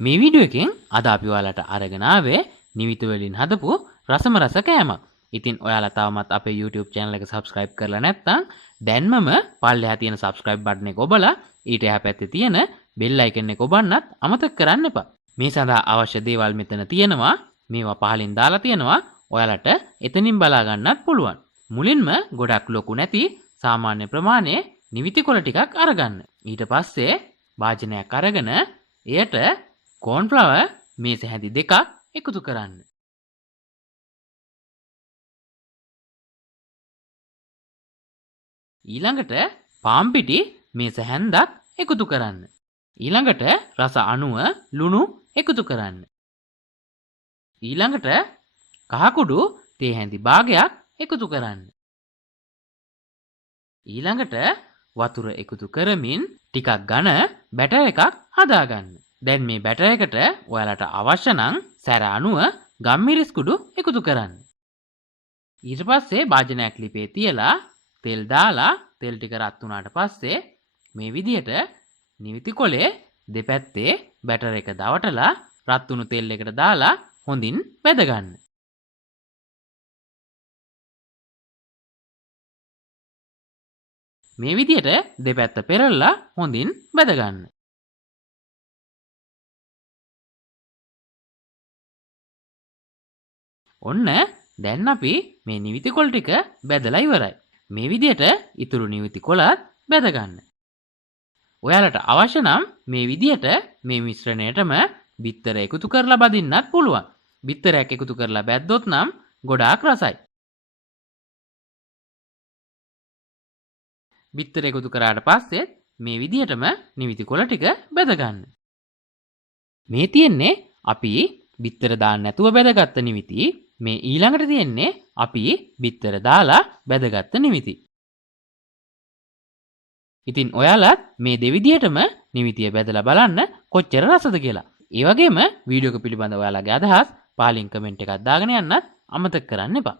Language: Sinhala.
මේ වීඩියෝ එකෙන් අද අපි ඔයාලට අරගෙන ආවේ නිවිති වලින් හදපු රසම රස කෑමක්. ඉතින් ඔයාලා තවමත් අපේ YouTube channel එක subscribe කරලා නැත්නම් දැන්මම පල්ලෙහා තියෙන subscribe button එක ඔබලා ඊට එහා පැත්තේ තියෙන bell icon එක ඔබන්නත් අමතක කරන්න එපා. මේ සඳහා අවශ්‍ය දේවල් මෙතන තියෙනවා. මේවා පහලින් දාලා තියෙනවා. ඔයාලට එතනින් බලා ගන්නත් පුළුවන්. මුලින්ම ගොඩක් ලොකු නැති සාමාන්‍ය ප්‍රමාණයේ නිවිති කොළ ටිකක් අරගන්න. ඊට පස්සේ භාජනයක් අරගෙන එයට corn flour මේස හැඳි දෙකක් එකතු කරන්න. ඊළඟට පාන් පිටි මේස හැන්දක් එකතු කරන්න. ඊළඟට රස අණුව ලුණු එකතු කරන්න. ඊළඟට කහකුඩු තේ හැඳි භාගයක් එකතු කරන්න. ඊළඟට වතුර එකතු කරමින් ටිකක් ඝන බැටර් එකක් හදාගන්න. දැන් මේ බැටර් එකට ඔයාලට අවශ්‍ය නම් සැර අණුව ගම්මිරිස් කුඩු එකතු කරන්න. ඊට පස්සේ භාජනයක් ලිපේ තියලා තෙල් දාලා තෙල් ටික රත් වුණාට පස්සේ මේ විදිහට නිවිති කොලේ දෙපැත්තේ බැටර් එක දවටලා රත් වුණු තෙල් එකට දාලා හොඳින් බැද ගන්න. මේ විදිහට දෙපැත්ත පෙරලලා හොඳින් බැද ගන්න. ඔන්න දැන් අපි මේ නිවිති කොළ ටික බැදලා ඉවරයි. මේ විදිහට ඉතුරු නිවිති කොළත් බැද ගන්න. ඔයාලට අවශ්‍ය නම් මේ විදිහට මේ මිශ්‍රණයටම බිත්තර එකතු කරලා බදින්නත් පුළුවන්. බිත්තරයක් එකතු කරලා බැද්දොත් නම් ගොඩාක් රසයි. බිත්තර එකතු කරාට පස්සේ මේ විදිහටම නිවිති කොළ ටික බැද ගන්න. මේ තියෙන්නේ අපි බිත්තර දාන්න නැතුව බැදගත්ත නිවිති. මේ ඊළඟට තියෙන්නේ අපි බිත්තර දාලා බැදගත්ත නිවිති. ඉතින් ඔයාලත් මේ දෙවිදිහටම නිවිතිය බැදලා බලන්න කොච්චර රසද කියලා. ඒ වගේම වීඩියෝ එක පිළිබඳව ඔයාලගේ අදහස් පහලින් කමෙන්ට් එකක් දාගෙන යන්නත් අමතක කරන්න එපා.